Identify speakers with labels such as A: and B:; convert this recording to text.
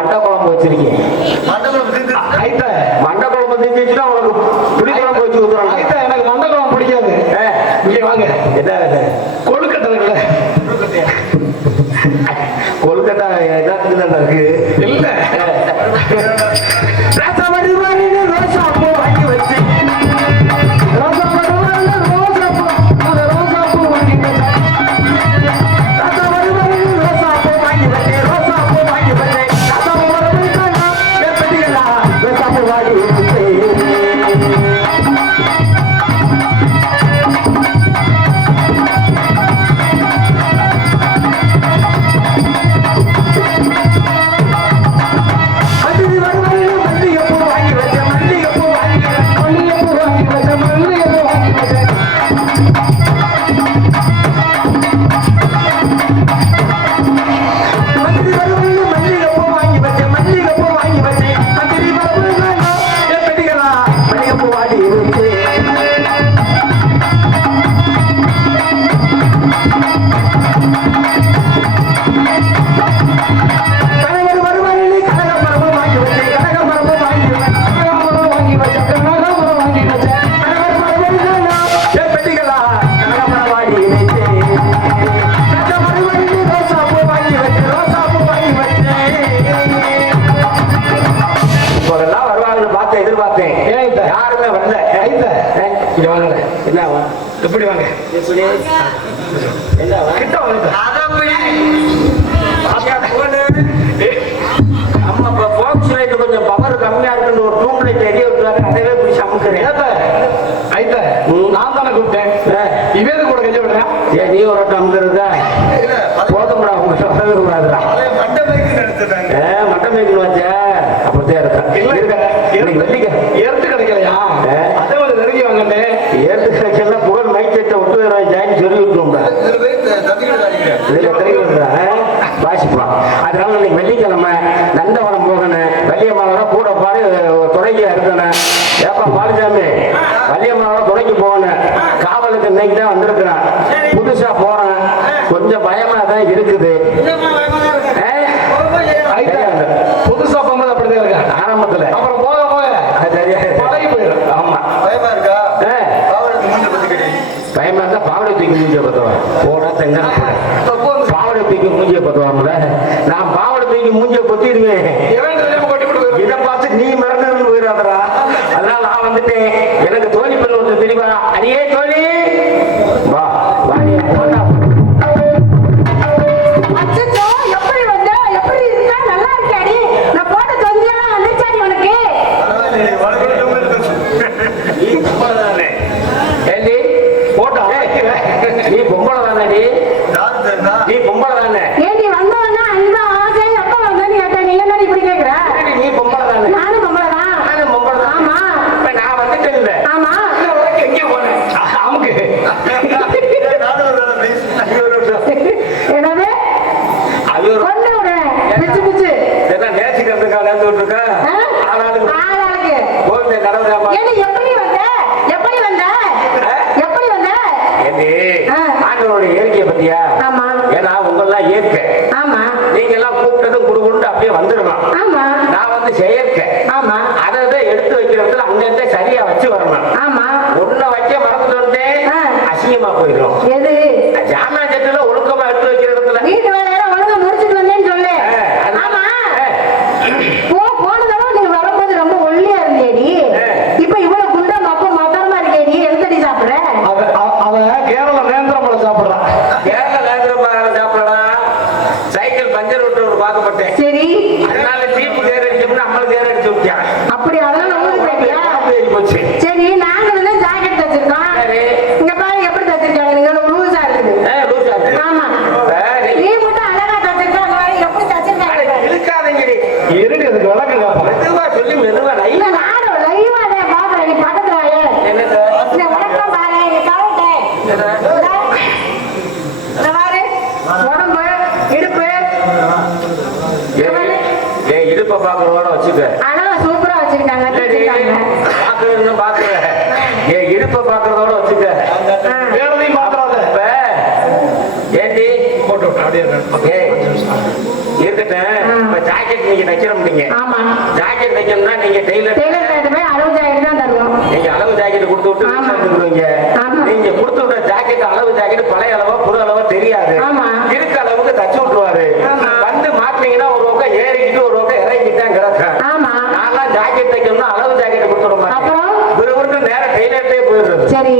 A: மட்டை குழம்பு
B: வச்சிருக்கேன். மட்டை குழம்பு செஞ்சு உனக்கு ரெடி
A: விட்டுல கதையில நான் தானே கூப்பிட்டேன். இவேது கூட கஞ்சி விடுறேன்
B: நீ ஒரு
C: டம்ங்கிறதா
B: போதும்டா உங்க சொல்லவே கூடாதுடா மட்டம் மேய்க்கணும் வச்சா? அப்படித்தான் இருக்கா.
A: ஏற்று கிடைக்கலையா? அதே ஒரு நெருங்கி
B: ஏற்று கிடைக்கல புகழ் மைக்கெட்டை ஒட்டுவேராஜான்னு சொல்லி விட்டுருவோம்டா.
C: இதுல
B: தெரியுதுடா இதுதான் பாவடை தூக்கி மூஞ்சிய பத்துவாங்கல்ல? நான் பாவடை தூக்கி மூஞ்சிய பொத்திடுவேன். இதை பார்த்து நீ மறந்து போயிடாதரா அதனால நான் வந்துட்டேன். எனக்கு தோழி பிள்ளை ஒன்று தெரியுமா? அடியே தோழி!
A: எதுக்கு அதுக்கு
D: லைவா. தான் நீ பக்கத்துல வாயே. என்ன வணக்கம் பாரு இங்க கரெக்ட் இந்த
B: மாதிரி
D: ஆனா சூப்பரா வச்சிருக்காங்க
B: பாக்குறேன்னு பாக்குறேன் ஏன் இடுப்ப பாக்குறதோட வச்சுக்க.
A: வேலையும்
B: பாக்குறாத ஏண்டி?
A: போட்டு அப்படியே
B: ஜாக்கெட் நீங்க தைக்கிறோம் நீங்க
D: ஆமா.
B: ஜாக்கெட் தைக்கணும்னா நீங்க டெய்லர்
D: டெய்லர் மேடமே அளவு ஜாக்கெட் தான் தருவோம்.
B: நீங்க அளவு ஜாக்கெட் கொடுத்து விட்டு
D: கொடுத்துருவீங்க
B: நீங்க கொடுத்து விட்ட ஜாக்கெட் அளவு ஜாக்கெட் பழைய அளவா புது அளவா தெரியாது.
D: ஆமா.
B: இருக்க அளவுக்கு தச்சு விட்டுருவாரு. வந்து மாத்தினீங்கன்னா ஒரு பக்கம் ஏறிக்கிட்டு ஒரு பக்கம் இறங்கிட்டு தான் கிடக்கும் நான்லாம் ஜாக்கெட் தைக்கணும்னா அளவு ஜாக்கெட் கொடுத்துட மாட்டேன். விறுவிறுன்னு நேரம் டெய்லர்ட்டே போயிடுறது.
D: சரி.